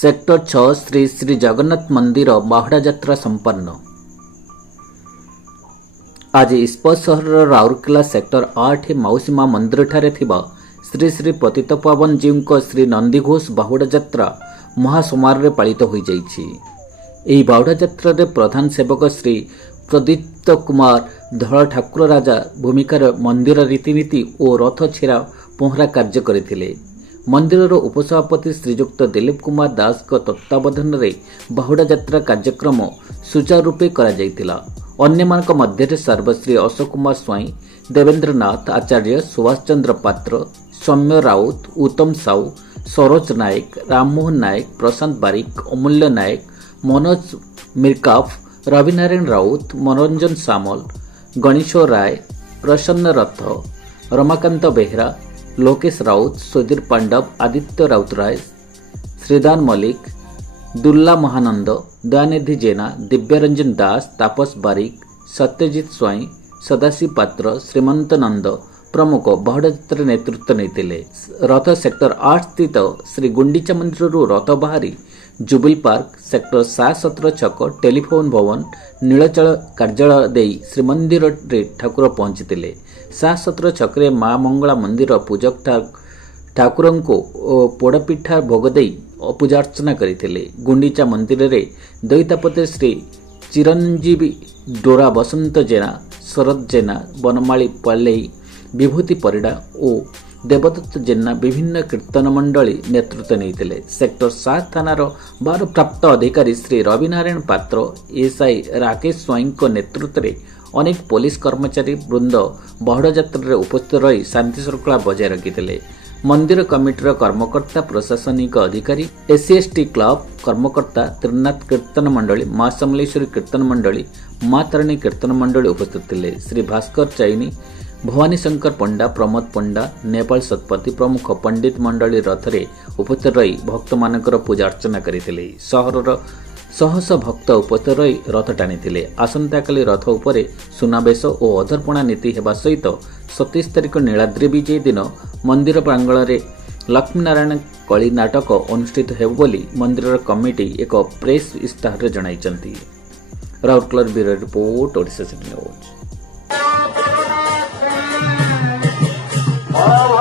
Sector 6 Shri Shri Jagannath मंदिर बाहुड़ा यात्रा संपन्न। आज इस्पात सहर राउरकेला सेक्टर 8 मौसीमा मंदिर ठारे थिबा श्री श्री पतितपावन जीव श्री नंदीघोष बाहुड़ा यात्रा महासमारोह रे पालित होई जाइछि। एही बाहुड़ा यात्रा रे प्रधान सेवक श्री प्रदीप्त कुमार धळ ठाकुर राजा भूमिकार मंदिर रीतिनीति और रथ छेरा पहरा कार्य करथिले। मंदिर उपसभापति श्रीजुक्त दिलीप कुमार दास तत्वावधान रे बाहुड़ा यात्रा कार्यक्रम सुचारू रूपे करा जायतिला। अन्यमानक मध्य सर्वश्री अशोक कुमार स्वाई, देवेंद्र नाथ आचार्य, सुभाष चंद्र पात्र, सौम्य राउत, उत्तम साहू, सरोज नायक, राममोहन नायक, प्रशांत बारिक, अमूल्य नायक, मनोज मिरकाफ, रविनारायण राउत, मनोरंजन सामल, गणेशो राय, प्रसन्न रथ, रमाकांत बेहरा, लोकेश राउत, सुधीर पांडव, आदित्य राउतराय, श्रीदान मलिक, दुल्ला महानंद, दयानिधि जेना, दिव्यरंजन दास, तापस बारिक, सत्यजित स्वाई, सदाशिव पात्र, श्रीमंत नंद प्रमुख बाहुड़ा यात्रा नेतृत्व नहीं। रथ सेक्टर 8 स्थित श्री गुंडीचा मंदिर रथ बाहरी जुबिल पार्क सेक्टर 7-17 छक टेलीफोन भवन नीलचल कार्यालय दे श्रीमंदिर रे ठाकुर पहुंची। 7-17 छकरे माँ मंगला मंदिर पूजक ठाकुर को पोड़पिठा भोग दे पूजार्चना करते। गुंडीचा मंदिर रे दैतापति श्री चिरंजीवी डोरा बसंत जेना, शरद जेना, बनमाली पल्लई, विभूति परिडा और देवदत्त जेना विभिन्न कीर्तन मंडली नेतृत्व नहीं। सेक्टर 7 थानार भारप्राप्त अधिकारी श्री रविनारायण पात्र, एसआई राकेश स्वाई नेतृत्व में अनेक पुलिस कर्मचारी वृंद बाहुड़ा यात्रा उपस्थित रही शांति श्रृंखला बजाय रखिते। मंदिर कमिटीर कर्मकर्ता, प्रशासनिक अधिकारी, एससी/एसटी क्लब कर्मकर्ता, त्रिनाथ कीर्तन मंडली, माँ समलेश्वरी कीर्तन मंडली, माँ तारिणी कीर्तन मंडली उपस्थित थे। श्री भास्कर चाइनी, भवानी शंकर पंडा, प्रमोद पंडा, नेपाल शतपथी प्रमुख पंडित मंडली रथरे उपस्थित रही भक्त मानकर पूजा अर्चना करते। सहरर शह भक्त उपस्थित रही रथ टाणी। आसंता काली रथ उपरे सुनावेश और अधर्पणा नीति हेबा सहित 27 तारिख नीलाद्री विजय दिन मंदिर प्रांगण में लक्ष्मीनारायण कली नाटक अनुष्ठित हेब बोली मंदिर कमिटी एक प्रेस इस्ताहार जणाइछन्ति। Rourkela bureau report, Odisha city news. Oh,